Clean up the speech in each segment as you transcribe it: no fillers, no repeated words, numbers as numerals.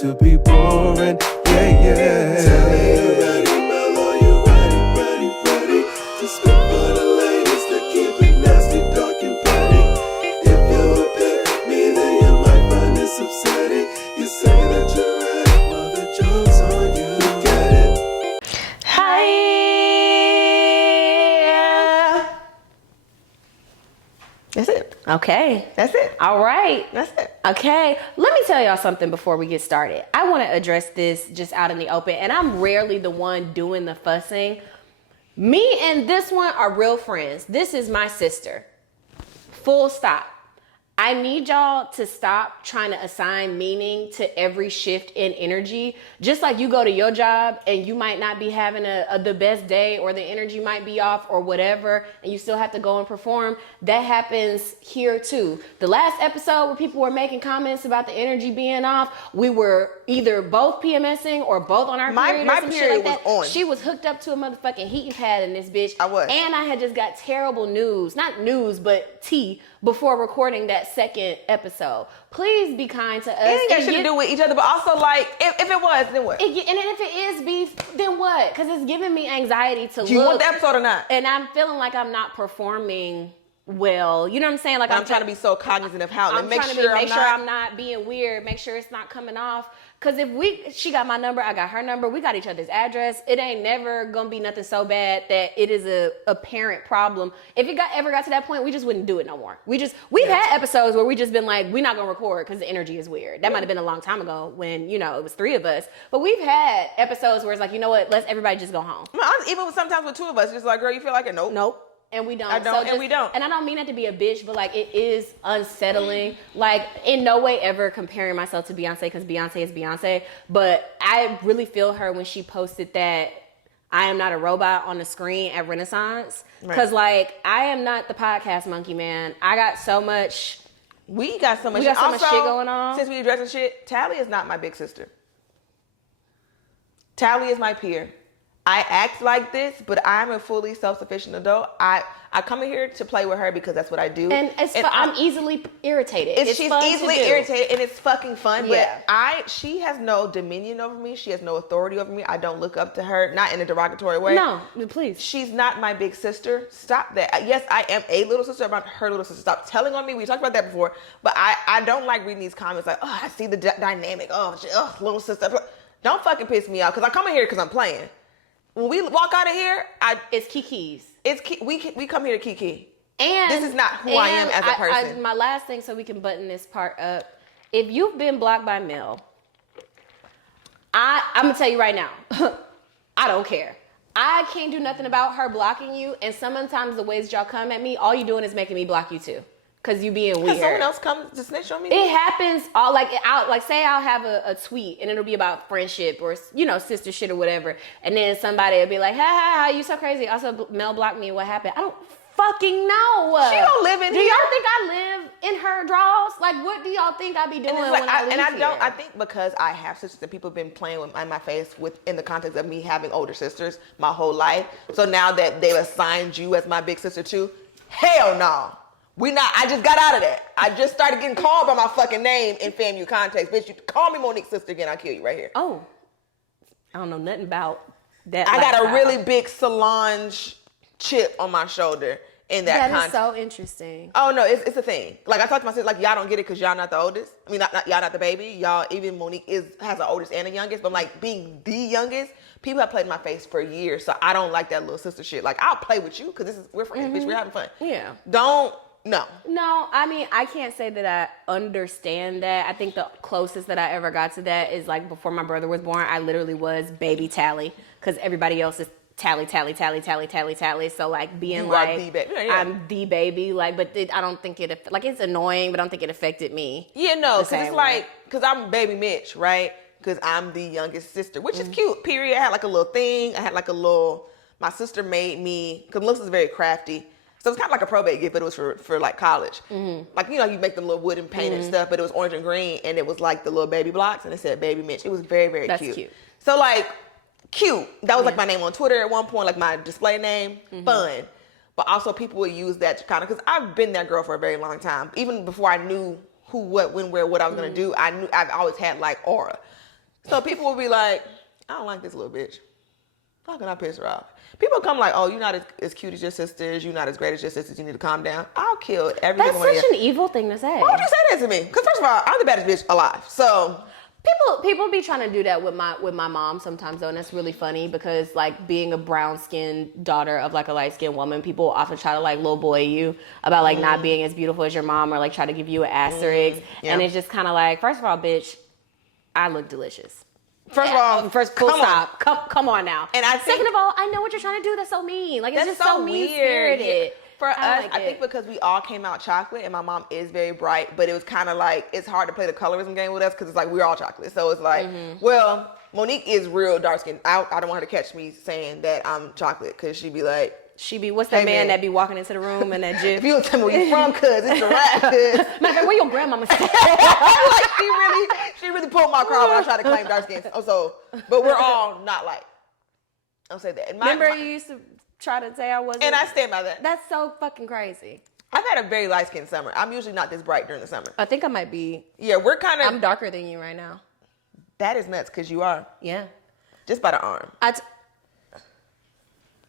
to be boring. Yeah, yeah. Tell me you ready, Mellow, you ready to spit for the ladies to keep it nasty, dark and petty. If you pick me, then you might find this upsetting. You say that you're ready, well the joke's on you, get it? Hi. That's it. Okay. That's it. All right. That's it. Okay. Let me tell y'all something before we get started. I want to address this just out in the open, and I'm rarely the one doing the fussing. Me and this one are real friends. This is my sister. Full stop. I need y'all to stop trying to assign meaning to every shift in energy. Just like you go to your job and you might not be having the best day, or the energy might be off or whatever, and you still have to go and perform. That happens here too. The last episode where people were making comments about the energy being off, we were either both PMSing or both on our period or some shit like that. Was on. She was hooked up to a motherfucking heating pad in this bitch. I was. And I had just got terrible news. Not news, but tea before recording that second episode. Please be kind to us. It ain't got shit to do with each other, but also like, if it was, then what? And if it is beef, then what? Because it's giving me anxiety to look. Do you want the episode or not? And I'm feeling like I'm not performing well. You know what I'm saying? Like I'm trying to be so cognizant of how. I'm trying to make sure I'm not being weird. Make sure it's not coming off. Because if she got my number, I got her number, we got each other's address, it ain't never gonna be nothing so bad that it is a apparent problem. If it ever got to that point, we just wouldn't do it no more. We've had episodes where we just been like, we're not gonna record because the energy is weird. That might have been a long time ago when, it was 3 of us. But we've had episodes where it's like, you know what, let's everybody just go home. Even sometimes with 2 of us, just like, girl, you feel like it? Nope. And we don't. We don't. And I don't mean that to be a bitch, but like it is unsettling. Like in no way ever comparing myself to Beyonce, because Beyonce is Beyonce. But I really feel her when she posted that I am not a robot on the screen at Renaissance. Because like I am not the podcast monkey, man. I got so much. We got so much shit going on. Since we addressing shit, Tally is not my big sister. Tally is my peer. I act like this, but I'm a fully self-sufficient adult. I come in here to play with her because that's what I do. And I'm easily irritated. She's easily irritated, and it's fucking fun. Yeah. But she has no dominion over me. She has no authority over me. I don't look up to her, not in a derogatory way. No, please. She's not my big sister. Stop that. Yes, I am a little sister. I'm not her little sister. Stop telling on me. We talked about that before. But I don't like reading these comments like, oh, I see the dynamic. Oh, little sister. Don't fucking piss me off because I come in here because I'm playing. When we walk out of here, it's Kiki's. We come here to Kiki. And this is not who I am as a person. My last thing, so we can button this part up. If you've been blocked by Mel, I'm gonna tell you right now, I don't care. I can't do nothing about her blocking you. And sometimes the ways y'all come at me, all you doing is making me block you too. Cause you being weird. Has someone else come to snitch on me? It happens all say I'll have a tweet and it'll be about friendship or sister shit or whatever, and then somebody will be like, "How you so crazy?" Also, Mel blocked me. What happened? I don't fucking know. She don't live in here. Do y'all think I live in her drawers? Like, what do y'all think I be doing when I leave here? I think because I have sisters that people have been playing with in my face in the context of me having older sisters my whole life. So now that they've assigned you as my big sister too, hell no. I just got out of that. I just started getting called by my fucking name in FAMU context. Bitch, you call me Monique's sister again, I'll kill you right here. Oh. I don't know nothing about that. I got a really big Solange chip on my shoulder in that context. That is so interesting. Oh, no, it's a thing. Like, I talked to my sister, like, y'all don't get it because y'all not the oldest. I mean, y'all not the baby. Y'all, even Monique has the oldest and the youngest. But, like, being the youngest, people have played in my face for years. So I don't like that little sister shit. Like, I'll play with you because we're friends, bitch. We're having fun. Yeah. No, I mean, I can't say that I understand that. I think the closest that I ever got to that is like before my brother was born, I literally was baby Tally because everybody else is Tally. So like being like, the baby. Yeah. I'm the baby, like, but I don't think it's annoying, but I don't think it affected me. Yeah, no, because it's like, because I'm baby Mitch, right? Because I'm the youngest sister, which is cute, period. I had like a little thing. My sister made me, because Melissa's is very crafty. So it's kind of like a probate gift, but it was for like college. Mm-hmm. Like, you make the little wooden paint and stuff, but it was orange and green, and it was like the little baby blocks, and it said Baby Mitch. It was very, very cute. That's cute. So like, cute. That was like my name on Twitter at one point, like my display name. Fun. But also people would use that to kind of, because I've been that girl for a very long time. Even before I knew who, what, when, where, what I was going to do, I've always had like aura. So people will be like, I don't like this little bitch. How can I piss her off? People come like, oh, you're not as cute as your sisters. You're not as great as your sisters. You need to calm down. I'll kill every That's single one of such you. an evil thing to say. Why would you say that to me? Because first of all, I'm the baddest bitch alive. So People be trying to do that with my mom sometimes though, and that's really funny because like being a brown skinned daughter of like a light skinned woman, people often try to like little boy you about like not being as beautiful as your mom or like try to give you an asterisk, and it's just kind of like, first of all, bitch, I look delicious. first of all, Full come stop. on. Come on now. And I think- second of all, I know what you're trying to do. That's so mean. Like it's That's just so mean spirited. Yeah. For us, like I think it. because we all came out chocolate, and my mom is very bright, but it was kind of like, it's hard to play the colorism game with us because it's like we're all chocolate. So it's like, well, Monique is real dark skinned. I don't want her to catch me saying that I'm chocolate because she'd be like, What's that Hey, man man. that be walking into the room and that if just you don't tell me where you from, cuz it's a rap, cuz. matter of fact, where your grandmama stay? Like she really pulled my car when I tried to claim dark skin. But we're all not like. I'll say that. And Remember you used to try to say I wasn't. and I stand by that. That's so fucking crazy. I've had a very light skinned summer. I'm usually not this bright during the summer. I think I might be. Yeah, we're kind I'm of. darker than you right now. That is nuts because you are Yeah. just by the arm.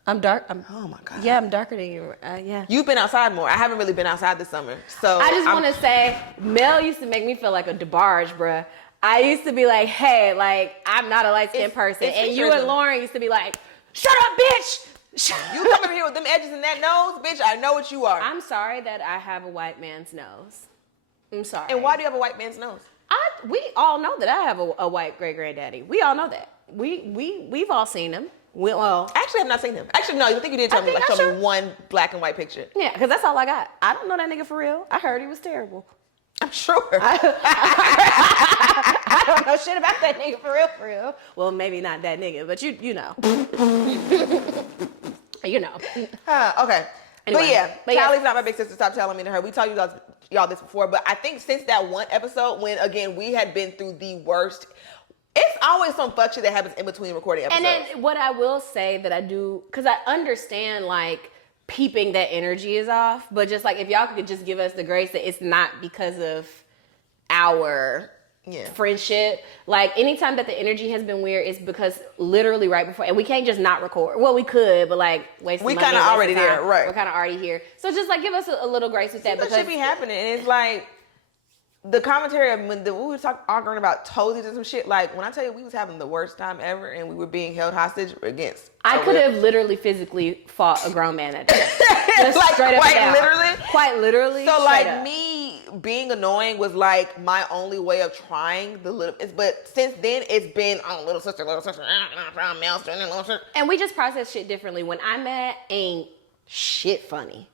I'm dark. Oh my god. Yeah, I'm darker than you. Yeah. You've been outside more. I haven't really been outside this summer, so I just want to say, Mel used to make me feel like a DeBarge, bruh. I used to be like, hey, like, I'm not a light-skinned person. it's And you picturism. and Lauren used to be like, shut up, bitch! You come over here with them edges and that nose, bitch. I know what you are. I'm sorry that I have a white man's nose. I'm sorry. And why do you have a white man's nose? We all know that I have a white great-granddaddy. We all know that. We've all seen him. Well, Actually, I've not seen him. Actually, no. I think you did tell me. think Like, I show sure- me one black and white picture. yeah, because that's all I got. I don't know that nigga for real. I heard he was terrible. I'm sure. I don't know shit about that nigga for real. Well, maybe not that nigga, but you know. You know. Okay. Anyway, but Callie's not my big sister. Stop telling me to her. We told y'all this before, but I think since that one episode when, again, we had been through the worst, it's always some fuck shit that happens in between recording episodes. And then what I will say that I do, because I understand like peeping that energy is off, but just like if y'all could just give us the grace that it's not because of our friendship. Like anytime that the energy has been weird, it's because literally right before, and we can't just not record. Well, we could, but like waste. We money, kinda waste already time. there, right. We're kind of already here. So just like give us a little grace with that That because should be happening. And it's like the commentary of when we were arguing about toesies and some shit. Like when I tell you we was having the worst time ever and we were being held hostage against. I could have literally physically fought a grown man at that. Just Like, straight up quite and down. literally? Quite literally. So straight like up. me being annoying was like my only way of trying the little. But since then it's been little sister, little sister, little sister. And we just process shit differently. When I'm mad, ain't shit funny.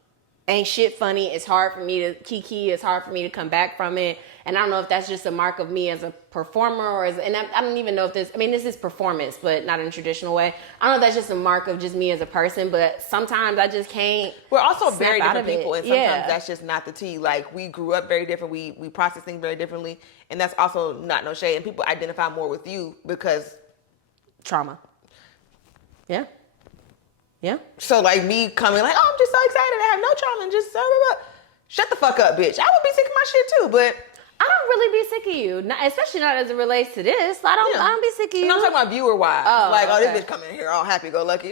Ain't shit funny. It's hard for me to kiki. It's hard for me to come back from it. And I don't know if that's just a mark of me as a performer or and I don't even know if this is performance, but not in a traditional way. I don't know if that's just a mark of just me as a person, but sometimes I just can't. We're also snap very out different of it. people, and sometimes Yeah. that's just not the tea. Like we grew up very different. We process things very differently, and that's also not no shade. And people identify more with you because Trauma. Yeah. Yeah. so like me coming like, oh, I'm just so excited. I have no trauma and just shut the fuck up, bitch. I would be sick of my shit too, but I don't really be sick of you, especially not as it relates to this. I don't be sick of you. No, I'm talking about viewer wise. Oh, like, okay. this bitch coming in here all happy go lucky.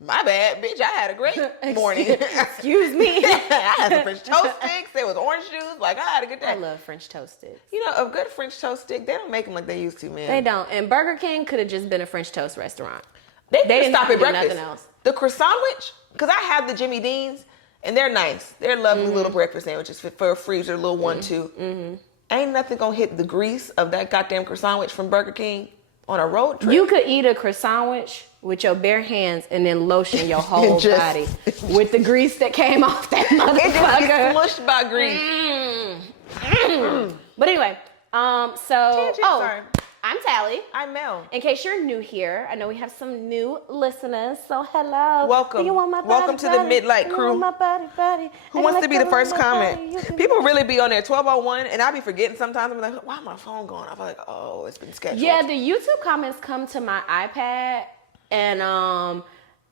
My bad, bitch. I had a great morning. Excuse me. I had some French toast sticks. There was orange juice. Like I had a good day. I love French toast sticks. You know, a good French toast stick, they don't make them like they used to, man. They don't. And Burger King could have just been a French toast restaurant. They didn't stop have to at do breakfast. nothing else. The croissant, because I have the Jimmy Dean's, and they're nice. They're lovely little breakfast sandwiches for a freezer, little 1-2. Mm-hmm. Ain't nothing gonna hit the grease of that goddamn croissant from Burger King on a road trip. You could eat a croissant with your bare hands and then lotion your whole Just- body with the grease that came off that It just motherfucker. gets smushed by grease. But anyway, so sorry. I'm Tally. I'm Mel. In case you're new here, I know we have some new listeners, so hello. Welcome. Do you want my Welcome body, to the buddy? Midlight You crew. want my body? Who wants to be the first comment? People really be on there 12:01, and I be forgetting sometimes. I'm like, why my phone going off? I'm like, oh, it's been scheduled. Yeah, the YouTube comments come to my iPad, and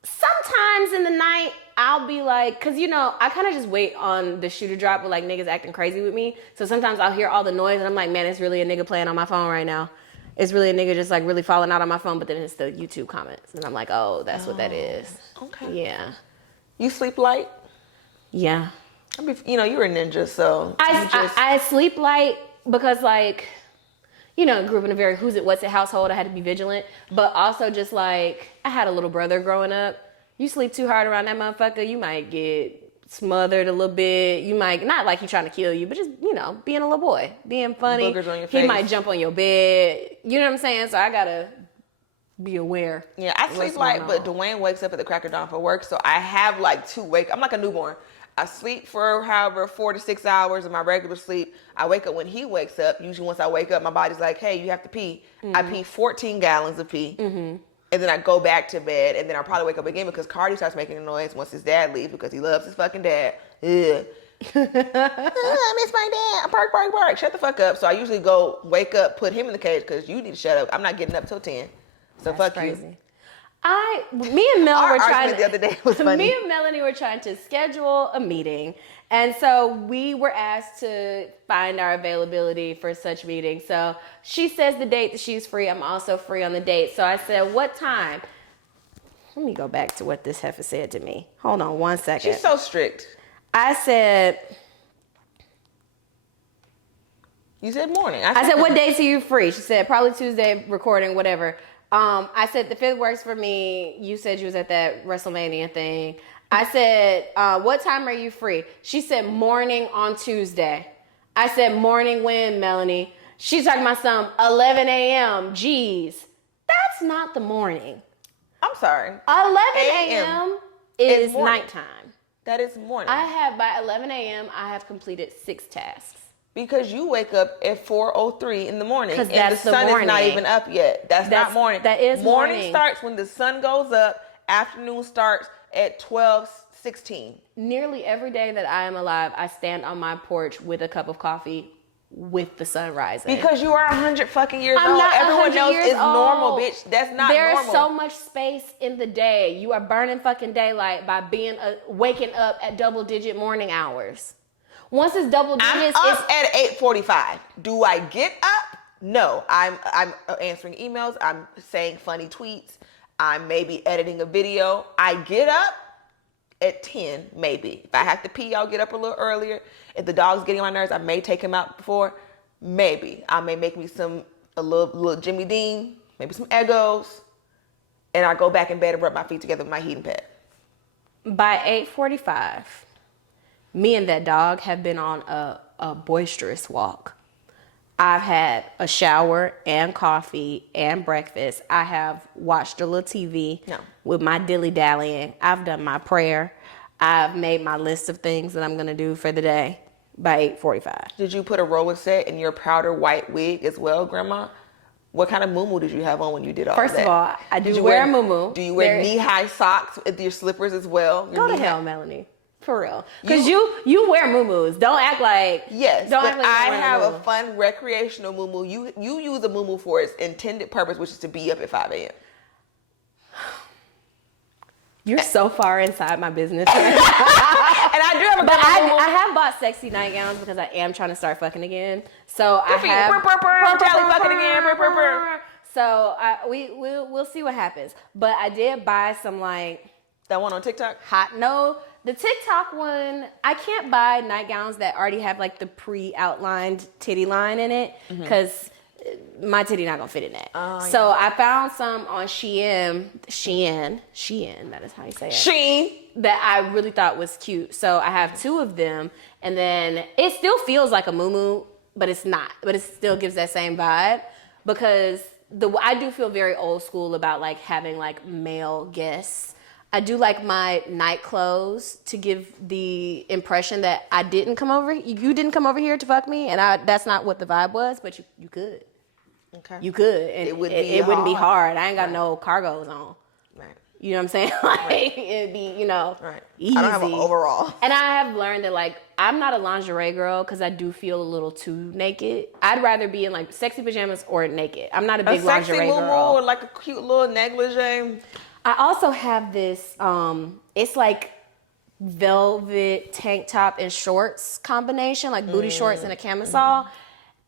sometimes in the night I'll be like, cause I kind of just wait on the shoe to drop with like niggas acting crazy with me. So sometimes I'll hear all the noise, and I'm like, man, it's really a nigga playing on my phone right now. it's really a nigga just like really falling out on my phone, but then it's the YouTube comments. And I'm like, oh, that's what that is. Okay. Yeah. You sleep light? Yeah. You know, you're a ninja, so I sleep light because like, you know, grew up in a very who's it, what's it household. I had to be vigilant, but also just like I had a little brother growing up. You sleep too hard around that motherfucker, you might get smothered a little bit. You might not like he trying to kill you, but just, you know, being a little boy, being funny. Boogers on your he face. might jump on your bed. You know what I'm saying? So I gotta be aware. Yeah, I sleep light, but Dwayne wakes up at the crack of dawn for work, so I have like I'm like a newborn. I sleep for however 4 to 6 hours of my regular sleep. I wake up when he wakes up. Usually once I wake up, my body's like, hey, you have to pee. I pee 14 gallons of pee. And then I go back to bed, and then I'll probably wake up again because Cardi starts making a noise once his dad leaves because he loves his fucking dad. Ugh. I miss my dad. Bark, bark, bark. Shut the fuck up. So I usually go wake up, put him in the cage because you need to shut up. I'm not getting up till 10. So That's fuck crazy. you. Me and Mel were trying the other day was funny. Me and Melanie were trying to schedule a meeting, and so we were asked to find our availability for such meetings. So she says the date that she's free. I'm also free on the date. So I said, what time? Let me go back to what this heifer said to me. Hold on one second. She's so strict. I said, You said morning. I said, what days are you free? She said, probably Tuesday, recording, whatever. I said, the 5th works for me. You said you was at that WrestleMania thing. I said, what time are you free? She said, morning on Tuesday. I said, morning when, Melanie? She's talking about some 11 a.m. Jeez, that's not the morning. I'm sorry. 11 a.m. is nighttime. That is morning. By 11 a.m., I have completed 6 tasks. Because you wake up at 4:03 in the morning, and that's the sun the morning. is not even up yet. That's not morning. That is morning. Morning starts when the sun goes up. Afternoon starts at 12:16. Nearly every day that I am alive, I stand on my porch with a cup of coffee with the sun rising. Because you are 100 fucking years I'm old. not Everyone 100 else years is normal, old. bitch. That's not There's normal. so much space in the day. You are burning fucking daylight by waking up at double-digit morning hours. Once it's double digits, I'm up at 8:45. Do I get up? No. I'm answering emails. I'm saying funny tweets. I'm maybe editing a video. I get up at 10, maybe. If I have to pee, I'll get up a little earlier. If the dog's getting on my nerves, I may take him out before. Maybe. I may make me a little Jimmy Dean, maybe some Eggos, and I go back in bed and rub my feet together with my heating pad. By 8:45, me and that dog have been on a boisterous walk. I've had a shower and coffee and breakfast. I have watched a little TV with my dilly-dallying. I've done my prayer. I've made my list of things that I'm going to do for the day by 8:45. Did you put a roller set in your powder white wig as well, Grandma? What kind of muumuu did you have on when you did all First that? of all, I do wear a muumuu. Do you wear knee-high socks with your slippers as well? Go to hell, Melanie. For real. Because you wear muumuus. Don't act like... Yes, don't but act like I have a fun recreational muumuu. You use a muumuu for its intended purpose, which is to be up at 5 a.m. You're so far inside my business. And I do have a But I have bought sexy nightgowns because I am trying to start fucking again. So I have... fucking again. So we'll see what happens. But I did buy some like... That one on TikTok? The TikTok one, I can't buy nightgowns that already have like the pre-outlined titty line in it because my titty not gonna fit in that. So I found some on Shein, that is how you say it. Shein. That I really thought was cute. So I have 2 of them, and then it still feels like a muumuu, but it's not. But it still gives that same vibe because I do feel very old school about like having like male guests. I do like my night clothes to give the impression that you didn't come over here to fuck me, and that's not what the vibe was, but you could. Okay. You could, and it wouldn't be hard. I ain't got no cargos on. Right. You know what I'm saying? Like it'd be, easy. I don't have an overall. And I have learned that like I'm not a lingerie girl because I do feel a little too naked. I'd rather be in like sexy pajamas or naked. I'm not a big lingerie girl. A sexy muumuu or like a cute little negligee. I also have this, it's like velvet tank top and shorts combination, like booty shorts and a camisole.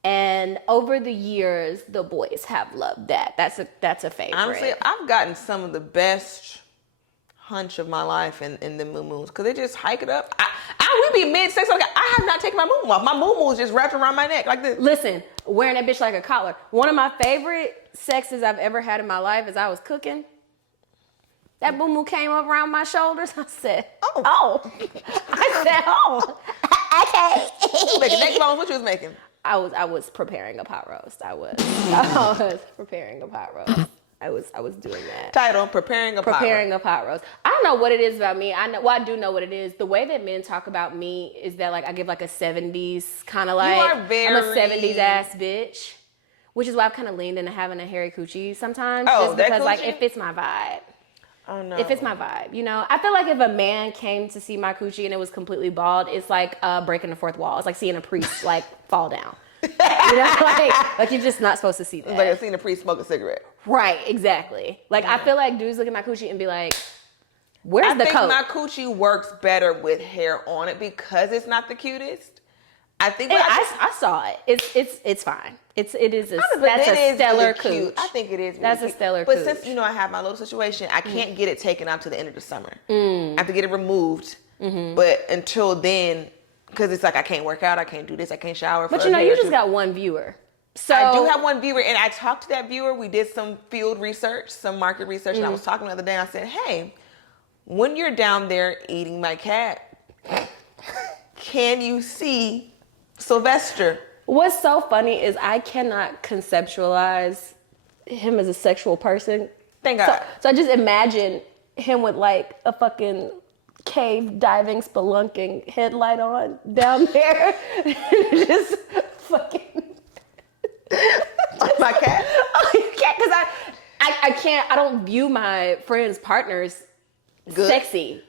And over the years, the boys have loved that. That's a favorite. Honestly, I've gotten some of the best hunch of my life in the moo-moos because they just hike it up. I would be mid-sex. Like, I have not taken my moo-moo off. My moo-moo is just wrapped around my neck like this. Listen, wearing that bitch like a collar. One of my favorite sexes I've ever had in my life is I was cooking. That moo-moo came up around my shoulders. I said, oh. I said, oh. Okay. Making neck bones, what you was making? I was preparing a pot roast. I was preparing a pot roast. I was doing that. Title: Preparing a pot roast. I don't know what it is about me. I do know what it is. The way that men talk about me is that like I give like a 70s kind of like. You are very. I'm a 70s ass bitch, which is why I've kind of leaned into having a hairy coochie sometimes. Oh, just that because coochie? like it fits my vibe. Oh no. It fits my vibe, you know. I feel like if a man came to see my coochie and it was completely bald, it's like breaking the fourth wall. It's like seeing a priest like fall down. You know, like you're just not supposed to see that. It's like I've seen a priest smoke a cigarette. Right, exactly. Like I feel like dudes look at my coochie and be like, "Where's the coat?" I think my coochie works better with hair on it because it's not the cutest. I think I saw it. It's fine. That's a really stellar cute. cooch. I think it is. Really That's cute. a stellar But cooch. since I have my little situation, I can't get it taken out to the end of the summer. I have to get it removed. But until then, because it's like I can't work out, I can't do this, I can't shower. But you know, you just got one viewer. So I do have one viewer, and I talked to that viewer. We did some field research, some market research, and I was talking the other day. And I said, "Hey, when you're down there eating my cat, can you see Sylvester?" What's so funny is I cannot conceptualize him as a sexual person. Thank God. So I just imagine him with like a fucking cave diving spelunking headlight on down there, just fucking. My cat? Oh, you can't, because I can't. I don't view my friends' partners sexy.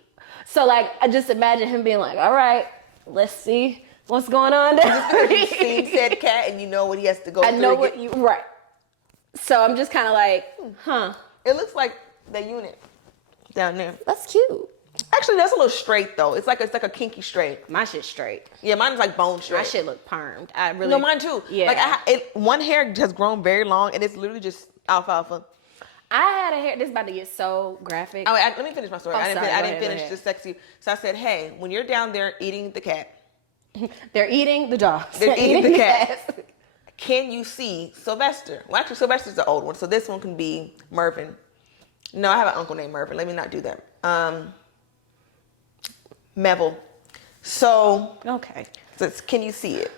So like, I just imagine him being like, "All right, let's see what's going on down there." You've seen said cat, and you know what he has to go through. I know what you right. So I'm just kind of like, huh? It looks like the unit down there. That's cute. Actually, that's a little straight though. It's like a kinky straight. My shit's straight. Yeah, mine's like bone straight. My shit look permed. I really. No, mine too. Yeah. Like one hair has grown very long, and it's literally just alfalfa. I had a hair. This is about to get so graphic. Oh, let me finish my story. Oh, I sorry. didn't finish the sexy. So I said, hey, when you're down there eating the cat, They're eating the dogs. they're eating the cat. Can you see Sylvester? Well, actually, Sylvester's the old one, so this one can be Mervin. No, I have an uncle named Mervin. Let me not do that. Melville. So, Okay. so can you see it?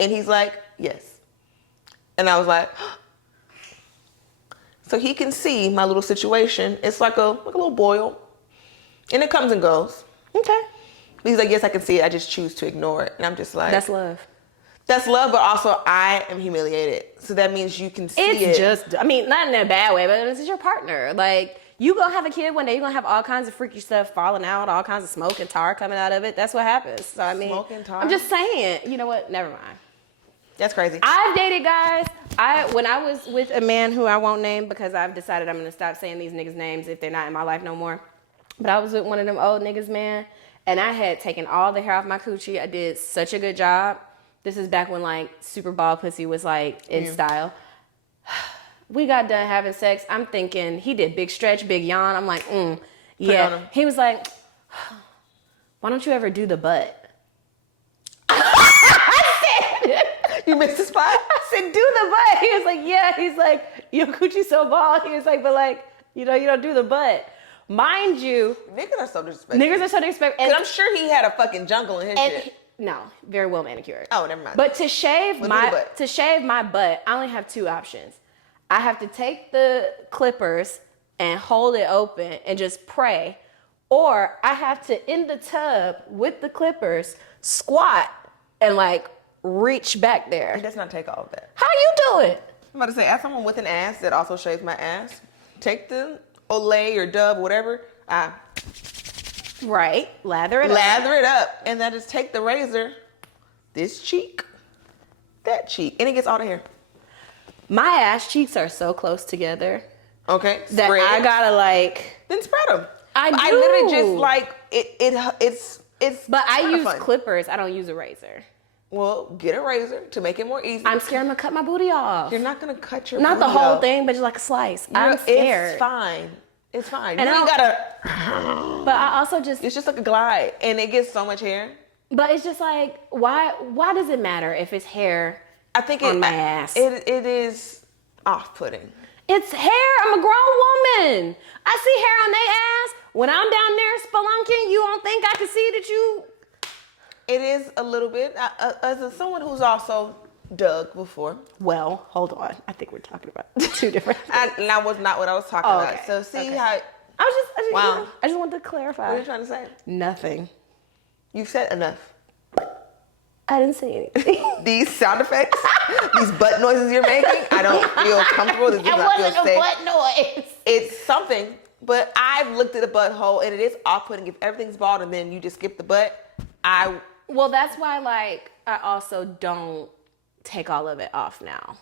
And he's like, yes. And I was like, so he can see my little situation. It's like a little boil. And it comes and goes. Okay. But he's like, yes, I can see it. I just choose to ignore it. And I'm just like, That's love. That's love, but also I am humiliated. So that means you can see it. It's just, I mean, not in a bad way, but this is your partner. Like, you gonna have a kid one day, you're gonna have all kinds of freaky stuff falling out, all kinds of smoke and tar coming out of it. That's what happens. So, I mean, Smoke and tar? I'm just saying, you know what? Never mind. That's crazy. I've dated guys. When I was with a man who I won't name because I've decided I'm gonna stop saying these niggas' names if they're not in my life no more. But I was with one of them old niggas, man, and I had taken all the hair off my coochie. I did such a good job. This is back when like super ball pussy was like in style. We got done having sex. I'm thinking he did big stretch, big yawn. I'm like, yeah. He was like, why don't you ever do the butt? You missed the spot? I said, do the butt. He was like, yeah. He's like, your coochie's so bald. He was like, but like, you know, you don't do the butt. Mind you. Niggas are so disrespectful. Niggas are so disrespectful. And I'm sure he had a fucking jungle in his shit. No, very well manicured. Oh, never mind. But to shave my butt, I only have two options. I have to take the clippers and hold it open and just pray. Or I have to, in the tub with the clippers, squat and like reach back there. It does not take all of that. How you do it? I'm about to say, as someone with an ass that also shaves my ass, take the Olay or Dove, whatever, Right, lather it up, and then just take the razor, this cheek, that cheek, and it gets all the hair. My ass cheeks are so close together. Okay, that spread. I gotta like. Then spread them. I literally just like it's. But I use fun. clippers. I don't use a razor. Well, get a razor to make it more easy. I'm scared I'm gonna cut my booty off. You're not gonna cut your Not the booty whole off. thing, but just like a slice. I'm scared. It's fine. It's fine. And you ain't gotta. But I also just. It's just like a glide, and it gets so much hair. But it's just like, why does it matter if it's hair I think on my ass? It is off-putting. It's hair. I'm a grown woman. I see hair on their ass. When I'm down there spelunking, you don't think I can see that you... It is a little bit. As someone who's also dug before. Well, hold on. I think we're talking about two different things. And that was not what I was talking about. Okay. So see Okay. how... Wow. I just wanted to clarify. What are you trying to say? Nothing. You've said enough. I didn't say anything. These sound effects, these butt noises you're making, I don't feel comfortable. This does not feel wasn't a safe. butt noise. It's something, but I've looked at the butthole and it is off-putting. If everything's bald and then you just skip the butt, Well, that's why, like, I also don't take all of it off now.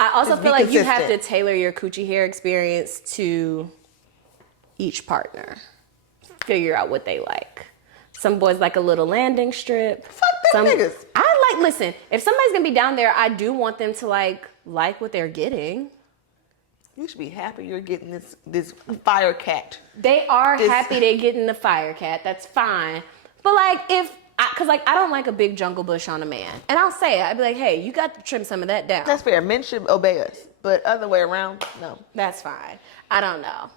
I also Just be feel like you have to consistent. tailor your coochie hair experience to each partner. Figure out what they like. Some boys like a little landing strip. Fuck them niggas. Listen, if somebody's gonna be down there, I do want them to like what they're getting. You should be happy you're getting this fire cat. They are happy they getting the fire cat. That's fine. But like cause I don't like a big jungle bush on a man. And I'll say it. I'd be like, hey, you got to trim some of that down. That's fair. Men should obey us, but other way around, no. That's fine. I don't know.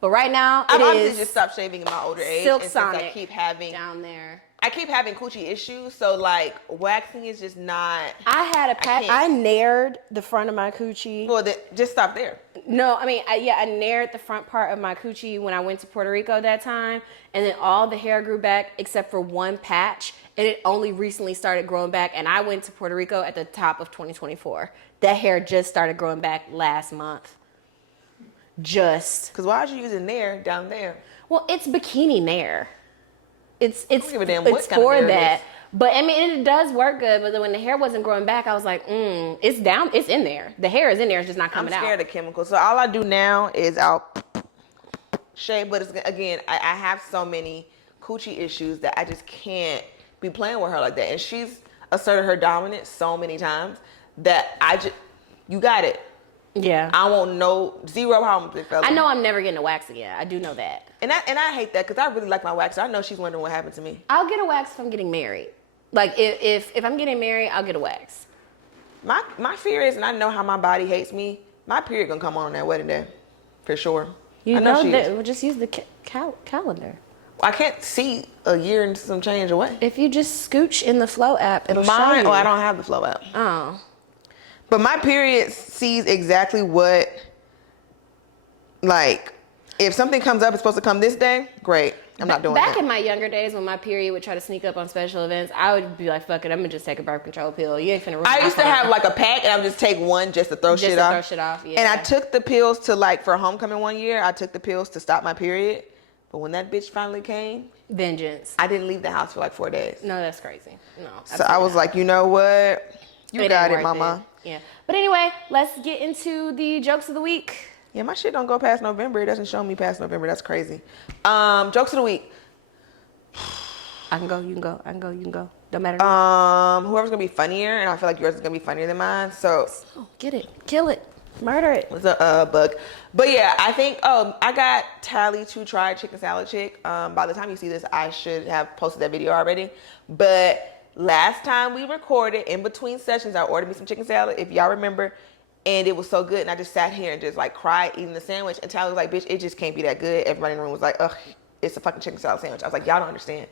But right now, I've it obviously is just stopped shaving in my older age. Silk and since Sonic I keep having down there. coochie issues, so like waxing is just not. I had a patch. can't. I nared the front of my coochie. Well, just stop there. No, I mean, I nared the front part of my coochie when I went to Puerto Rico that time, and then all the hair grew back except for one patch, and it only recently started growing back. And I went to Puerto Rico at the top of 2024. That hair just started growing back last month. Because why are you using nair down there? Well, it's bikini nair. It's give a damn what it's kind of for nair it that. is. But I mean, it does work good. But then when the hair wasn't growing back, I was like, it's down. It's in there. The hair is in there. It's just not I'm coming scared out. of chemicals. So all I do now is I'll shave. But it's, again, I have so many coochie issues that I just can't be playing with her like that. And she's asserted her dominance so many times that you got it. Yeah. I won't know zero problems with fella. I know I'm never getting a wax again. I do know that. And I hate that because I really like my wax. I know she's wondering what happened to me. I'll get a wax if I'm getting married. Like if I'm getting married, I'll get a wax. My fear is, and I know how my body hates me, my period gonna come on that wedding day. For sure. You I know she that. is. We'll just use the calendar. I can't see a year and some change away. If you just scooch in the Flow app, it'll show Mine, you. I don't have the Flow app. Oh. But my period sees exactly what, like, if something comes up, it's supposed to come this day, great. I'm not doing Back that. in my younger days when my period would try to sneak up on special events, I would be like, fuck it, I'm gonna just take a birth control pill. You ain't finna ruin I my used to phone. have like a pack and I would just take one just to throw Just shit to off. throw shit off, yeah. And I took the pills to like, for homecoming one year, I took the pills to stop my period. But when that bitch finally came, Vengeance. I didn't leave the house for like 4 days. No, that's crazy. No. So I was like, you know what? You got ain't it, worth mama. Yeah. But anyway, let's get into the jokes of the week. Yeah, my shit don't go past November. It doesn't show me past November. That's crazy. Jokes of the week. I can go, you can go. I can go, you can go. Don't matter. to me. Whoever's gonna be funnier, and I feel like yours is gonna be funnier than mine. So Oh, get it. Kill it. Murder it. it's a bug. But yeah, I think I got Tally to try chicken salad chick. By the time you see this, I should have posted that video already. But last time we recorded, in between sessions, I ordered me some chicken salad, if y'all remember, and it was so good. And I just sat here and just like cried eating the sandwich. And Tally was like, bitch, it just can't be that good. Everybody in the room was like, ugh, it's a fucking chicken salad sandwich. I was like, y'all don't understand.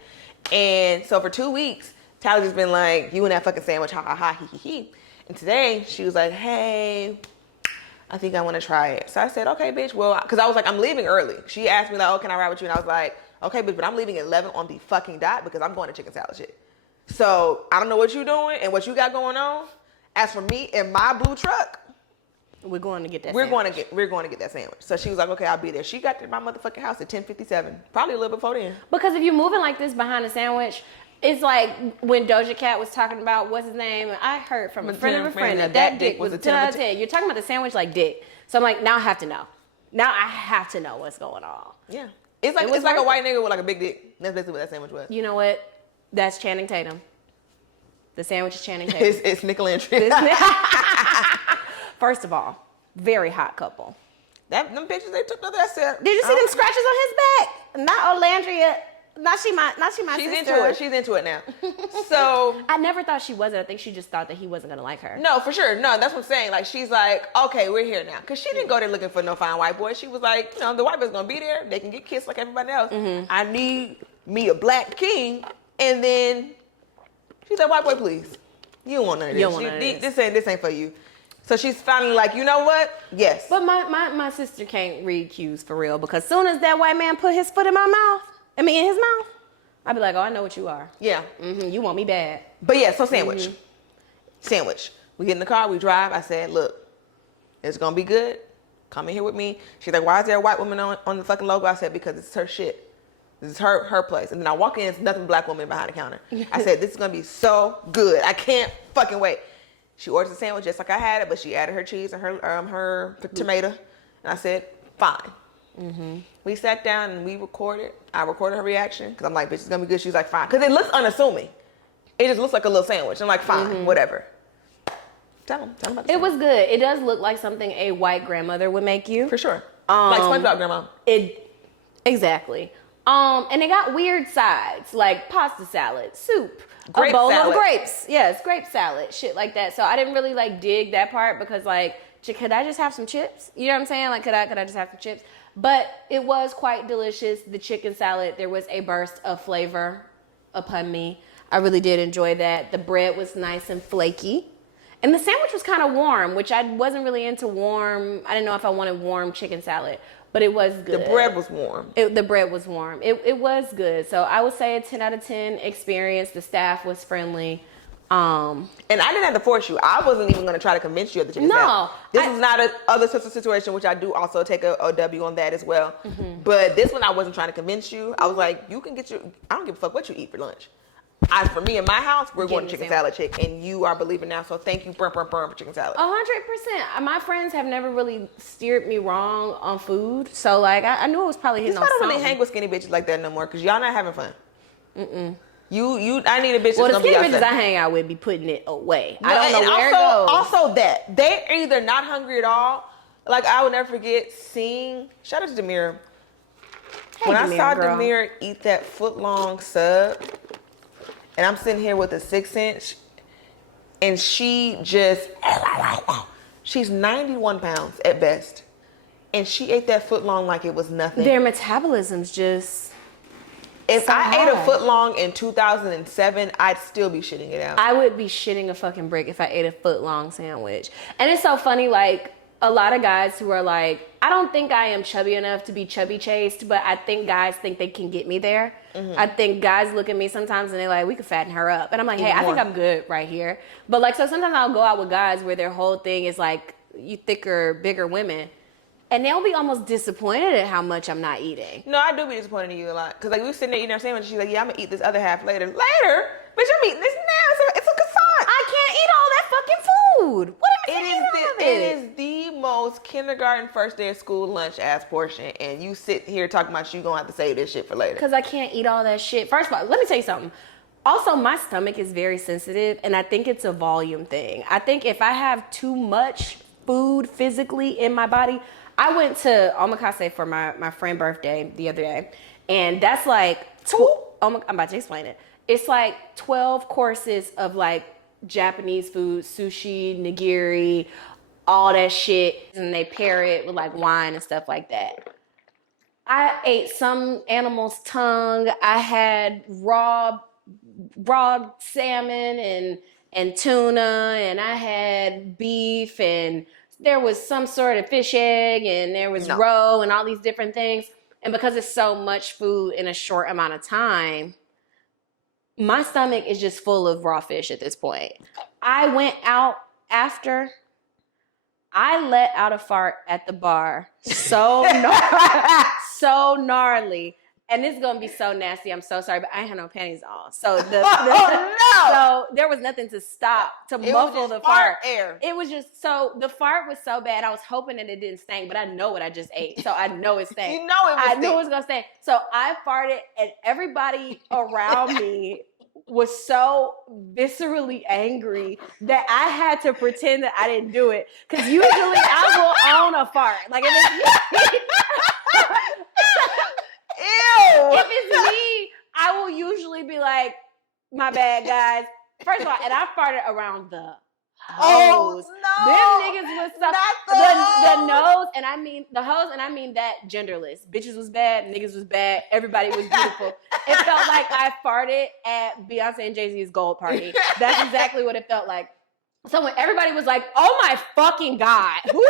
And so for 2 weeks, Tally just been like, you and that fucking sandwich, ha ha ha, he he he. And today she was like, hey, I think I want to try it. So I said, okay, bitch. Well, because I was like, I'm leaving early. She asked me like, oh, can I ride with you? And I was like, okay, bitch, but I'm leaving at 11 on the fucking dot because I'm going to chicken salad shit. So I don't know what you're doing and what you got going on. As for me and my blue truck, We're going to get that we're sandwich. going to get that sandwich. So she was like, okay, I'll be there. She got to my motherfucking house at 10:57, probably a little before then. Because if you're moving like this behind a sandwich, it's like when Doja Cat was talking about, what's his name? I heard from a friend of a friend that dick was a 10 out of 10. You're talking about the sandwich like dick. So I'm like, now I have to know. Now I have to know what's going on. Yeah, it's like It was it's like a worth white nigga with like a big dick. That's basically what that sandwich was. You know what? That's Channing Tatum. The sandwich is Channing Tatum. It's nickel entry. First of all, very hot couple. Them pictures they took of that set. Did you see them scratches on his back? Not Olandria. Not she my She's sister. into it. She's into it now. So I never thought she wasn't. I think she just thought that he wasn't gonna like her. no, for sure. No, that's what I'm saying. Like she's like, okay, we're here now, because she didn't go there looking for no fine white boy. She was like, you know, the white boy's gonna be there. They can get kissed like everybody else. I need me a black king, and then she's like, white boy, please. You don't want none of this. You don't want none of this. This ain't for you. So she's finally like, you know what? Yes. But my sister can't read cues for real, because soon as that white man put his foot in my mouth, in his mouth, I'd be like, oh, I know what you are. Yeah. You want me bad. But yeah, so sandwich. Sandwich. We get in the car, we drive. I said, look, it's going to be good. Come in here with me. She's like, why is there a white woman on the fucking logo? I said, because it's her shit. This is her place. And then I walk in, it's nothing black woman behind the counter. I said, this is going to be so good. I can't fucking wait. She orders a sandwich just like I had it, but she added her cheese and her tomato. And I said, fine. We sat down and we recorded. I recorded her reaction because I'm like, bitch, it's gonna be good. She's like, fine. Because it looks unassuming. It just looks like a little sandwich. I'm like, fine, whatever. Tell them about the It sandwich. was good. It does look like something a white grandmother would make you. For sure. Like SpongeBob grandma. Exactly. And it got weird sides, like pasta salad, soup, Grape a bowl salad. of grapes. Yes, grape salad, shit like that. So I didn't really like dig that part, because like, could I just have some chips? You know what I'm saying? Like, could I just have some chips? But it was quite delicious. The chicken salad, there was a burst of flavor upon me. I really did enjoy that. The bread was nice and flaky. And the sandwich was kind of warm, which I wasn't really into warm. I didn't know if I wanted warm chicken salad, but it was good. The bread was warm. The bread was warm. It was good. So I would say a 10 out of 10 experience. The staff was friendly. And I didn't have to force you. I wasn't even going to try to convince you of the chicken salad. This was not a other sister situation, which I do also take a W on that as well. But this one, I wasn't trying to convince you. I was like, you can get I don't give a fuck what you eat for lunch. For me in my house, we're going to chicken salad chick, and you are believing now. So thank you, burn for chicken salad. 100%. My friends have never really steered me wrong on food. So like, I knew it was probably hitting on I don't something. really hang with skinny bitches like that no more, because y'all not having fun. I need a bitch Well, that's the gonna be skinny outside. bitches I hang out with be putting it away. No, I don't know and where it goes. Also that they're either not hungry at all. Like I will never forget seeing. Shout out to Demira. When I saw girl. Demira eat that foot-long sub, and I'm sitting here with a 6-inch, and she's 91 pounds at best, and she ate that foot-long like it was nothing. Their metabolism's just. If so I ate a high. foot-long in 2007, I'd still be shitting it out. I would be shitting a fucking brick if I ate a foot-long sandwich. And it's so funny, like, a lot of guys who are like, I don't think I am chubby enough to be chubby chased, but I think guys think they can get me there. I think guys look at me sometimes and they're like, we could fatten her up. And I'm like, hey, I think I'm good right here. But like, so sometimes I'll go out with guys where their whole thing is like, you thicker, bigger women. And they'll be almost disappointed at how much I'm not eating. No, I do be disappointed in you a lot. Because like we were sitting there eating our sandwich, she's like, yeah, I'm going to eat this other half later. Later? Bitch, I'm eating this now. It's a croissant. I can't eat all that fucking food. What am I supposed to eat all of It is the most kindergarten first day of school lunch ass portion. And you sit here talking about you going to have to save this shit for later. Because I can't eat all that shit. First of all, let me tell you something. Also, my stomach is very sensitive, and I think it's a volume thing. I think if I have too much food physically in my body, I went to omakase for my friend's birthday the other day, and that's like, I'm about to explain it. It's like 12 courses of like Japanese food, sushi, nigiri, all that shit, and they pair it with like wine and stuff like that. I ate some animal's tongue. I had raw salmon and tuna, and I had beef, and there was some sort of fish egg, and there was roe, and all these different things. And because it's so much food in a short amount of time, my stomach is just full of raw fish at this point. I went out after. I let out a fart at the bar. So gnarly. And it's gonna be so nasty. I'm so sorry, but I ain't had no panties on. So so there was nothing to stop to muffle the fart. Air. It was just the fart was so bad. I was hoping that it didn't stink, but I know what I just ate, so I know it stank. You know it was I knew it was gonna stink. So I farted, and everybody around me was so viscerally angry that I had to pretend that I didn't do it. Because usually I will own a fart. Like if it's me, Ew. if it's me, I will usually be like, my bad, guys. First of all, and I farted around the hose. no. Them niggas was so, Not the nose, and I mean the hose, and I mean that genderless. Bitches was bad, niggas was bad, everybody was beautiful. It felt like I farted at Beyonce and Jay-Z's gold party. That's exactly what it felt like. So when everybody was like, "Oh my fucking God, who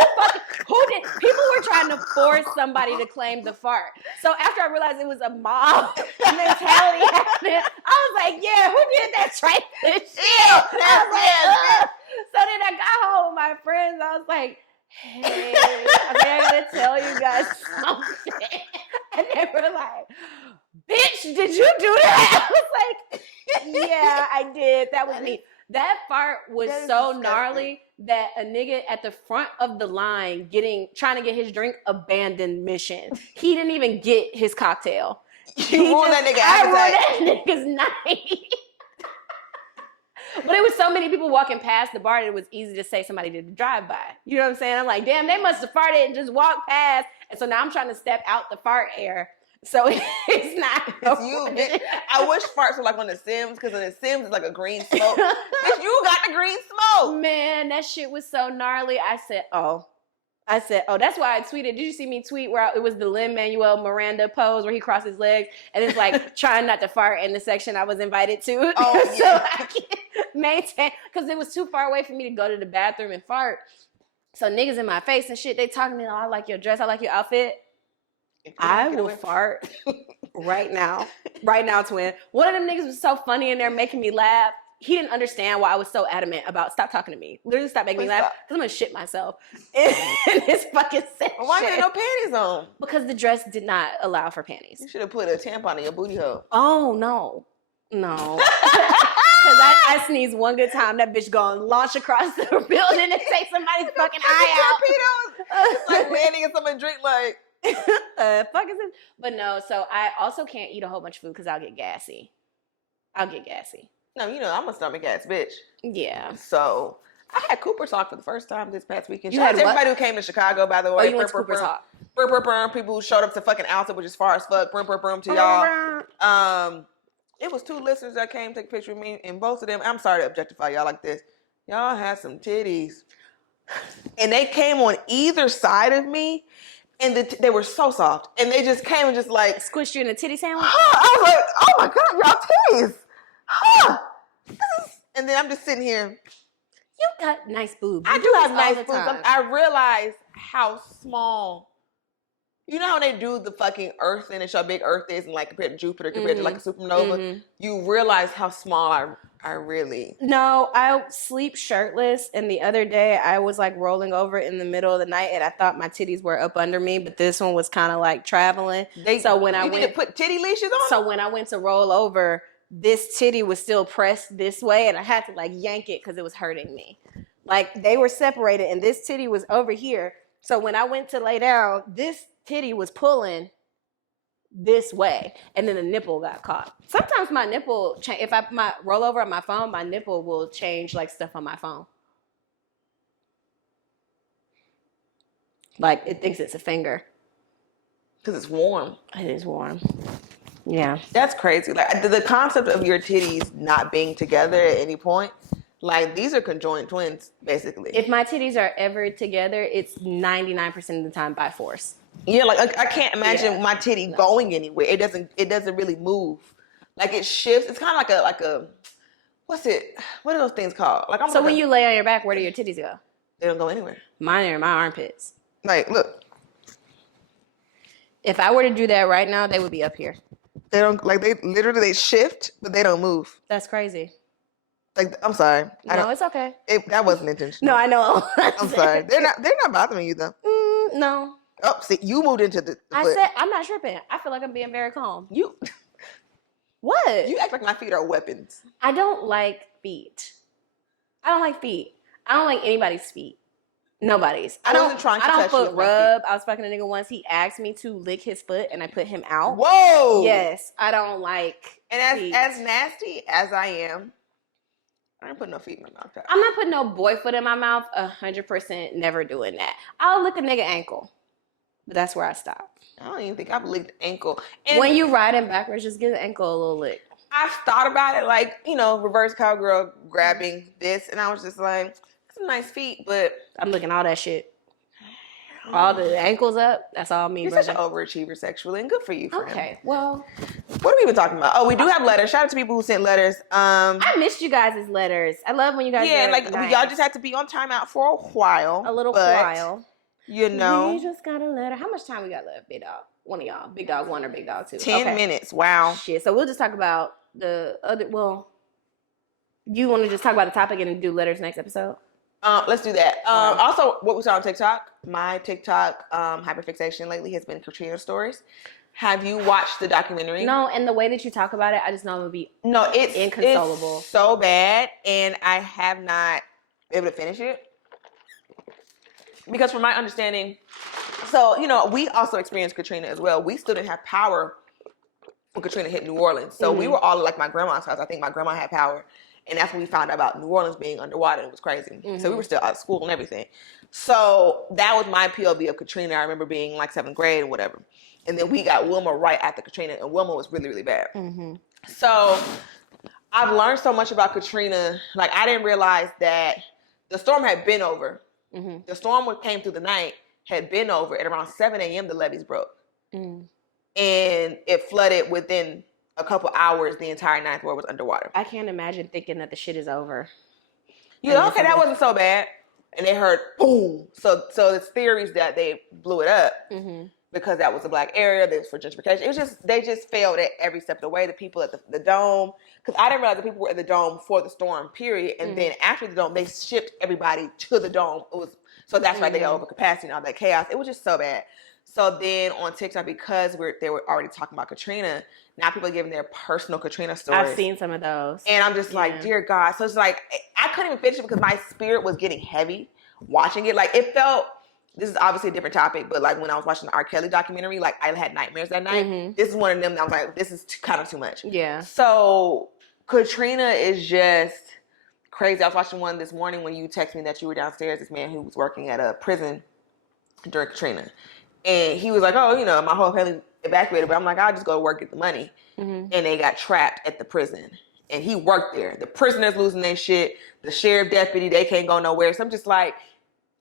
did?" People were trying to force somebody to claim the fart. So after I realized it was a mob mentality happening, I was like, "Yeah, who did that trifling shit?" I was like, ugh. So then I got home with my friends. I was like, "Hey, I gotta tell you guys something," and they were like, "Bitch, did you do that?" I was like, "Yeah, I did. That was me." That fart was so gnarly that a nigga at the front of the line trying to get his drink abandoned mission. He didn't even get his cocktail. You ruined that nigga appetite. I ruined that nigga's night. But it was so many people walking past the bar that it was easy to say somebody did a drive-by. You know what I'm saying? I'm like, damn, they must have farted and just walked past. And so now I'm trying to step out the fart air. So it's not. It's you, bitch. I wish farts were like on The Sims, because on The Sims it's like a green smoke. Bitch, you got the green smoke. Man, that shit was so gnarly. I said, oh, that's why I tweeted. Did you see me tweet where it was the Lin-Manuel Miranda pose where he crossed his legs and it's like trying not to fart in the section I was invited to? Oh, So yeah. I can't maintain, because it was too far away for me to go to the bathroom and fart. So niggas in my face and shit, they talking to me, "Oh, I like your dress, I like your outfit." I will fart right now. Right now, twin. One of them niggas was so funny in there making me laugh. He didn't understand why I was so adamant about stop talking to me. Literally stop making me laugh, because I'm going to shit myself in this fucking section. Why you no panties on? Because the dress did not allow for panties. You should have put a tampon in your booty hole. Oh, no. No. Because I sneeze one good time, that bitch gonna launch across the building and take somebody's fucking eye out. It's like landing in someone's drink like... Fuck is it? But no, so I also can't eat a whole bunch of food because I'll get gassy. No, you know, I'm a stomach ass bitch. Yeah. So I had Cooper's Hawk for the first time this past weekend. You Shout out had to what? everybody who came to Chicago, by the way. Oh, you went to Cooper's Hawk. People who showed up to fucking Alta, which is far as fuck. To y'all. It was 2 listeners that came to take a picture with me, and both of them, I'm sorry to objectify y'all like this. Y'all had some titties. And they came on either side of me, and they were so soft. And they just came and just like... Squished you in a titty sandwich? I was like, oh my God, y'all titties. And then I'm just sitting here. You got nice boobs. I You do have this nice all the boobs. time. I realize how small. You know how they do the fucking Earth thing and show how big Earth is, and like compared to Jupiter, compared to like a supernova. You realize how small I really. No, I sleep shirtless, and the other day I was like rolling over in the middle of the night, and I thought my titties were up under me, but this one was kind of like traveling. So when I need to put titty leashes on. So when I went to roll over, this titty was still pressed this way, and I had to like yank it because it was hurting me. Like they were separated, and this titty was over here. So when I went to lay down, this titty was pulling this way, and then the nipple got caught. Sometimes my nipple if I roll over on my phone, my nipple will change like stuff on my phone. Like it thinks it's a finger. Because it's warm. It is warm. Yeah. That's crazy. Like the concept of your titties not being together at any point, like these are conjoined twins, basically. If my titties are ever together, it's 99% of the time by force. Yeah, like I can't imagine my titty going anywhere. It doesn't really move. Like it shifts. It's kind of like a what are those things called? Like so when you lay on your back, where do your titties go? They don't go anywhere. Mine are in my armpits. Like look. If I were to do that right now, they would be up here. They don't they shift, but they don't move. That's crazy. Like I'm sorry. No, it's okay. That wasn't intentional. No, I know. I'm sorry. They're not bothering you though. No. Oh, see, you moved into the I foot. said I'm not tripping. I feel like I'm being very calm. You What? You act like my feet are weapons. I don't like feet. I don't like anybody's feet. Nobody's. I wasn't trying to I don't touch you foot with my rub. I was fucking a nigga once. He asked me to lick his foot, and I put him out. Whoa. Yes, I don't like. And feet. as nasty as I am, I ain't putting no feet in my mouth. I'm not putting no boy foot in my mouth. 100% never doing that. I'll lick a nigga ankle, but that's where I stop. I don't even think I've licked ankle. And When you riding backwards, just give the ankle a little lick. I've thought about it, like, you know, reverse cowgirl grabbing this, and I was just like, some nice feet, but I'm looking all that shit. All the ankles up. That's all me, you're brother. such an overachiever sexually, and good for you, friend. Okay, well, What are we even talking about? Oh, we do have letters. Shout out to people who sent letters. I missed you guys' letters. I love when you guys. Yeah, are like nice. y'all just had to be on timeout for a while. A little but, while. You know, We just got a letter. How much time we got left, Big Dog? One of y'all. Big Dog 1 or Big Dog 2? 10 minutes. Wow. Shit. So we'll just talk about the other. Well, you want to just talk about the topic and do letters next episode? Let's do that. Also, what we saw on TikTok, my TikTok hyperfixation lately has been Katrina stories. Have you watched the documentary? No, and the way that you talk about it, I just know it would be it's inconsolable. It's so bad, and I have not been able to finish it because, from my understanding, so you know, we also experienced Katrina as well. We still didn't have power when Katrina hit New Orleans, so we were all at, like, my grandma's house. I think my grandma had power. And that's when we found out about New Orleans being underwater. It was crazy. So we were still out of school and everything. So that was my POV of Katrina. I remember being like 7th grade or whatever. And then we got Wilma right after Katrina. And Wilma was really, really bad. So I've learned so much about Katrina. Like, I didn't realize that the storm had been over. The storm came through the night, had been over. At around 7 a.m., the levees broke. And it flooded within a couple hours. The entire 9th ward was underwater. I can't imagine thinking that the shit is over. You know, okay, that wasn't so bad. And they heard boom. So it's theories that they blew it up because that was a black area. This for gentrification. It was just, they just failed at every step of the way. The people at the dome, because I didn't realize the people were at the dome for the storm, period. And then after the dome, they shipped everybody to the dome. So that's why they got over capacity and all that chaos. It was just so bad. So then on TikTok, because they were already talking about Katrina, now people are giving their personal Katrina stories. I've seen some of those. And I'm just like, dear God. So it's like, I couldn't even finish it because my spirit was getting heavy watching it. Like, it felt, this is obviously a different topic, but like when I was watching the R. Kelly documentary, like I had nightmares that night. This is one of them that I was like, this is kind of too much. Yeah. So Katrina is just crazy. I was watching one this morning when you texted me that you were downstairs, this man who was working at a prison during Katrina. And he was like, oh, you know, my whole family evacuated, but I'm like, I'll just go to work, get the money. And they got trapped at the prison. And he worked there. The prisoners losing their shit. The sheriff deputy, they can't go nowhere. So I'm just like,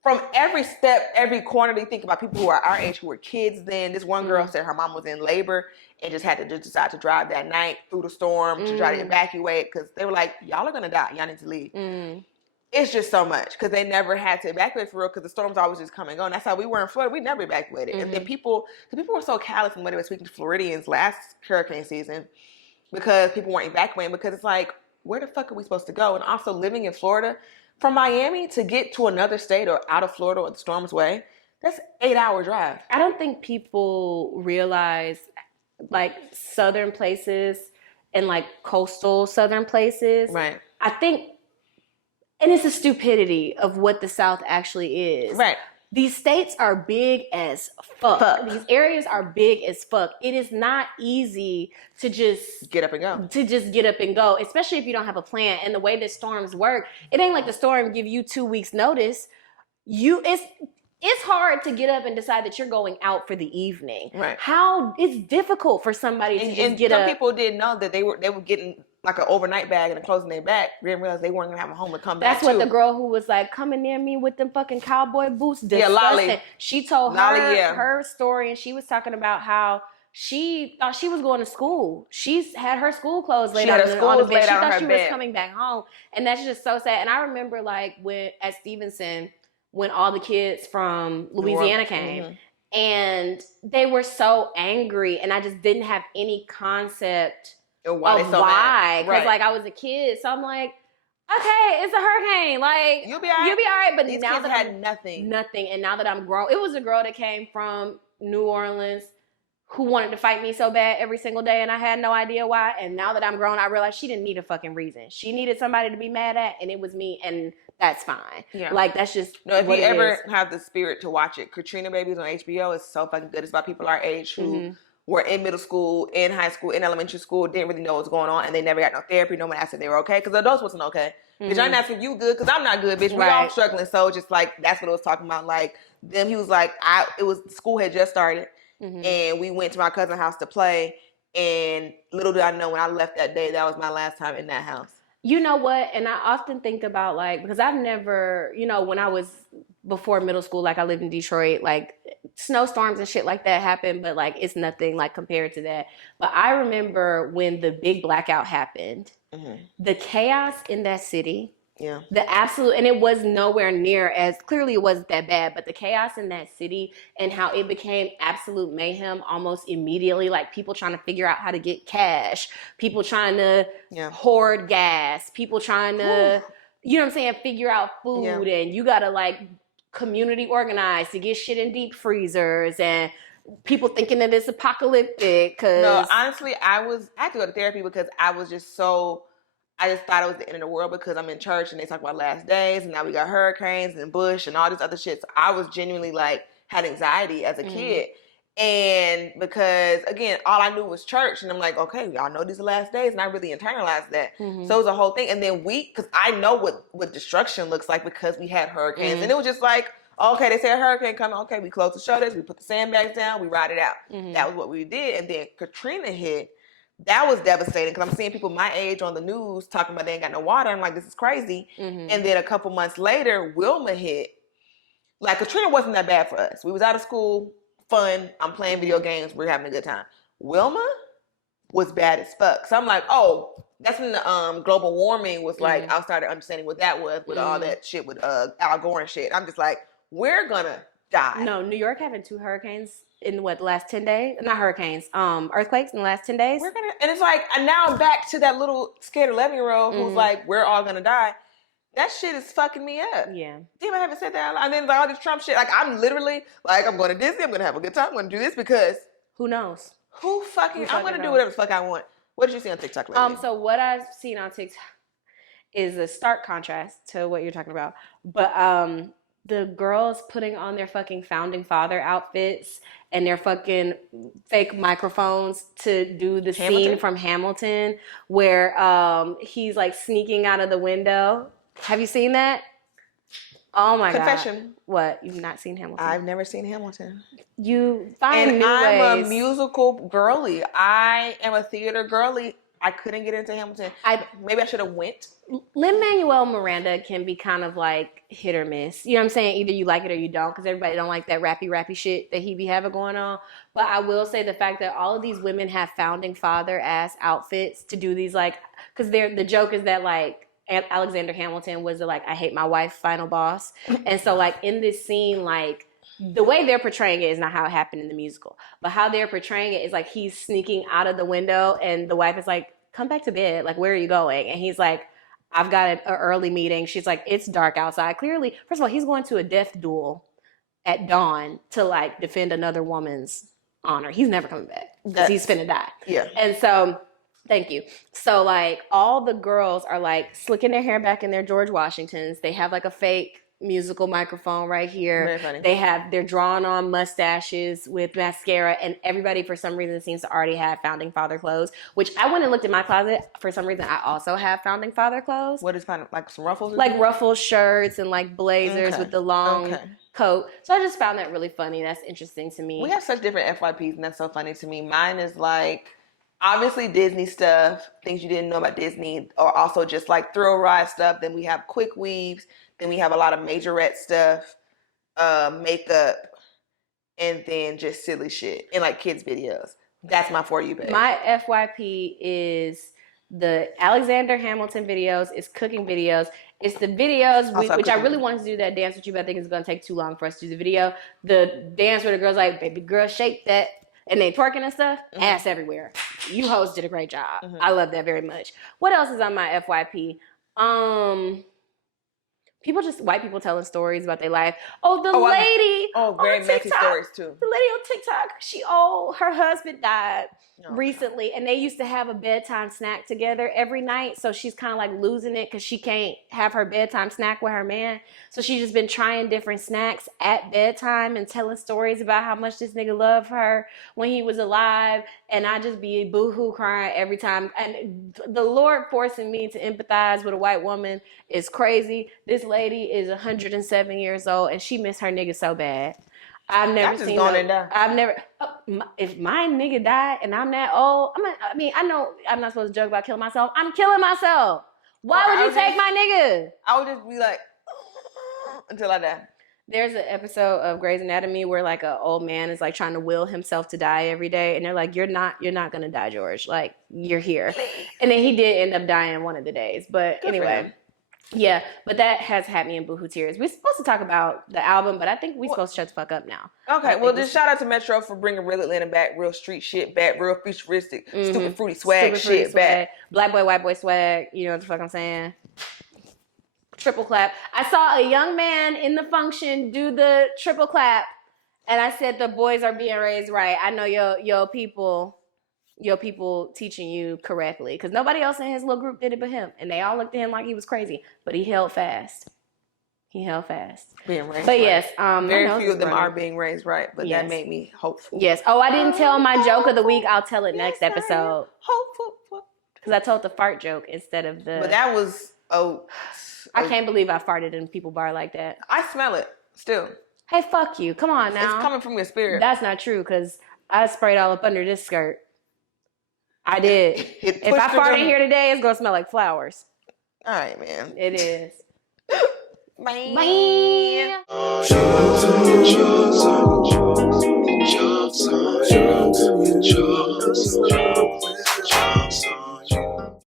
from every step, every corner, they think about people who are our age, who were kids then. This one girl said her mom was in labor and just had to just decide to drive that night through the storm to try to evacuate because they were like, y'all are going to die. Y'all need to leave. It's just so much because they never had to evacuate for real because the storms always just come and go. And that's how we were in Florida. We never evacuated. And then people were so callous in the way they were speaking to Floridians last hurricane season because people weren't evacuating because it's like, where the fuck are we supposed to go? And also living in Florida, from Miami to get to another state or out of Florida or the storm's way, that's 8-hour drive. I don't think people realize like southern places and like coastal southern places. Right. I think, and it's the stupidity of what the South actually is. Right. These states are big as fuck. These areas are big as fuck. It is not easy to just get up and go. Especially if you don't have a plan. And the way that storms work, it ain't like the storm give you 2 weeks notice. It's hard to get up and decide that you're going out for the evening. Right. It's difficult for somebody to just get up. Some people didn't know that they were getting like an overnight bag and closing their back. Didn't realize they weren't gonna have a home to come back to. That's what the girl who was like coming near me with them fucking cowboy boots. Disgusting. Yeah, Lolly. She told Lolly, her story, and she was talking about how she thought she was going to school. She's had her school clothes laid out on the bed. She thought she was coming back home, and that's just so sad. And I remember like when at Stevenson, when all the kids from Louisiana came, and they were so angry, and I just didn't have any concept of why. Because like I was a kid, so I'm like, okay, it's a hurricane. Like you'll be all right. But these now kids that had nothing, and now that I'm grown, it was a girl that came from New Orleans who wanted to fight me so bad every single day, and I had no idea why. And now that I'm grown, I realize she didn't need a fucking reason. She needed somebody to be mad at, and it was me. And that's fine. Yeah. Like, that's just No, if you what it ever is. have the spirit to watch it, Katrina Babies on HBO is so fucking good. It's about people our age who were in middle school, in high school, in elementary school, didn't really know what was going on, and they never got no therapy. No one asked if they were okay, because adults wasn't okay. Bitch, I'm not asking you good, because I'm not good, bitch. We all Right. struggling. So just like, that's what it was talking about. Like, them, he was like, school had just started, and we went to my cousin's house to play, and little did I know, when I left that day, that was my last time in that house. You know what? And I often think about, like, because I've never, you know, when I was before middle school, like I lived in Detroit, like snowstorms and shit like that happened, but like it's nothing like compared to that. But I remember when the big blackout happened, the chaos in that city. Yeah. The absolute, and it was nowhere near as, clearly it wasn't that bad, but the chaos in that city and how it became absolute mayhem almost immediately, like people trying to figure out how to get cash, people trying to hoard gas, people trying to, you know what I'm saying, figure out food, and you gotta like community organize to get shit in deep freezers, and people thinking that it's apocalyptic. Cause no, honestly, I had to go to therapy because I was just so, I just thought it was the end of the world, because I'm in church and they talk about last days, and now we got hurricanes and Bush and all this other shit. So I was genuinely like, had anxiety as a kid. And because, again, all I knew was church. And I'm like, okay, y'all know these are the last days. And I really internalized that. So it was a whole thing. And then because I know what destruction looks like, because we had hurricanes. And it was just like, okay, they said a hurricane coming. Okay, we closed the shutters. We put the sandbags down. We ride it out. That was what we did. And then Katrina hit. That was devastating, because I'm seeing people my age on the news talking about they ain't got no water. I'm like, this is crazy. And then a couple months later, Wilma hit. Like, Katrina wasn't that bad for us. We was out of school, fun. I'm playing video games. We're having a good time. Wilma was bad as fuck. So I'm like, oh, that's when the global warming was like, I started understanding what that was with all that shit with Al Gore and shit. I'm just like, we're gonna die. No, New York having 2 hurricanes in the last 10 days? Not hurricanes, earthquakes in the last 10 days. And it's like, and now I'm back to that little scared 11-year-old who's like, we're all gonna die. That shit is fucking me up. Yeah. Damn, I haven't said that out loud. And then like, all this Trump shit. Like, I'm literally like, I'm going to Disney. I'm going to have a good time. I'm going to do this because Who knows? I'm going to do whatever the fuck I want. What did you see on TikTok lately? So what I've seen on TikTok is a stark contrast to what you're talking about. But the girls putting on their fucking founding father outfits and their fucking fake microphones to do the scene from Hamilton where he's like sneaking out of the window. Have you seen that? Oh my Confession. God. What? You've not seen Hamilton? I've never seen Hamilton. You find and new I'm ways. a musical girly. I am a theater girly. I couldn't get into Hamilton. Maybe I should have went. Lin-Manuel Miranda can be kind of like hit or miss. You know what I'm saying? Either you like it or you don't, because everybody don't like that rappy shit that he be having going on. But I will say the fact that all of these women have founding father ass outfits to do these, like, because the joke is that like Alexander Hamilton was the like I hate my wife final boss. And so like in this scene, like the way they're portraying it is not how it happened in the musical, but how they're portraying it is like he's sneaking out of the window and the wife is like, come back to bed. Like, where are you going? And he's like, I've got an early meeting. She's like, it's dark outside. Clearly, first of all, he's going to a death duel at dawn to like defend another woman's honor. He's never coming back because he's finna die. Yeah. And so, thank you. So like all the girls are like slicking their hair back in their George Washingtons. They have like a fake musical microphone right here. Very funny. They're drawing on mustaches with mascara, and everybody for some reason seems to already have founding father clothes, which I went and looked in my closet. For some reason, I also have founding father clothes. What is kind of like some ruffles? Like ruffle shirts and like blazers with the long coat. So I just found that really funny. That's interesting to me. We have such different FYPs, and that's so funny to me. Mine is like, obviously Disney stuff, things you didn't know about Disney, or also just like thrill ride stuff. Then we have quick weaves. Then we have a lot of majorette stuff, makeup, and then just silly shit and like kids videos. That's my For You page. My FYP is the Alexander Hamilton videos. It's cooking videos. It's the videos, which I really wanted to do that dance with you, but I think it's going to take too long for us to do the video. The dance where the girl's like, baby girl, shake that. And they twerking and stuff, ass everywhere. You hoes did a great job. I love that very much. What else is on my FYP? white people telling stories about their life. Oh, the lady very on messy TikTok, stories too. the lady on TikTok, her husband died recently, and they used to have a bedtime snack together every night. So she's kind of like losing it because she can't have her bedtime snack with her man. So she's just been trying different snacks at bedtime and telling stories about how much this nigga loved her when he was alive. And I just be boohoo crying every time. And the Lord forcing me to empathize with a white woman is crazy. This lady is 107 years old and she missed her nigga so bad. I've never just seen. gone and died. I've never. If my nigga died and I'm that old, I know I'm not supposed to joke about killing myself. I'm killing myself. Why would you take my nigga? I would just be like until I die. There's an episode of Grey's Anatomy where like an old man is like trying to will himself to die every day, and they're like, "You're not gonna die, George. Like you're here." And then he did end up dying one of the days. But anyway. Yeah, but that has had me in boohoo tears. We're supposed to talk about the album, but I think we're supposed to shut the fuck up now. Okay, well, just shout out to Metro for bringing real Atlanta back, real street shit back, real futuristic, stupid fruity swag shit back. Black boy, white boy swag, you know what the fuck I'm saying? Triple clap. I saw a young man in the function do the triple clap, and I said the boys are being raised right. I know your people teaching you correctly, because nobody else in his little group did it but him, and they all looked at him like he was crazy, but he held fast. Being raised but right. Yes, very few of them are being raised right, but that made me hopeful. Yes. Oh, I didn't tell my joke of the week. I'll tell it next episode. Hopeful. Because I told the fart joke instead of the. But that was I can't believe I farted in people bar like that. I smell it still. Hey, fuck you! Come on now. It's coming from your spirit. That's not true, because I sprayed all up under this skirt. I did. If I fart in here today, it's gonna smell like flowers. All right, man. It is. Bye. Bye. Drugs.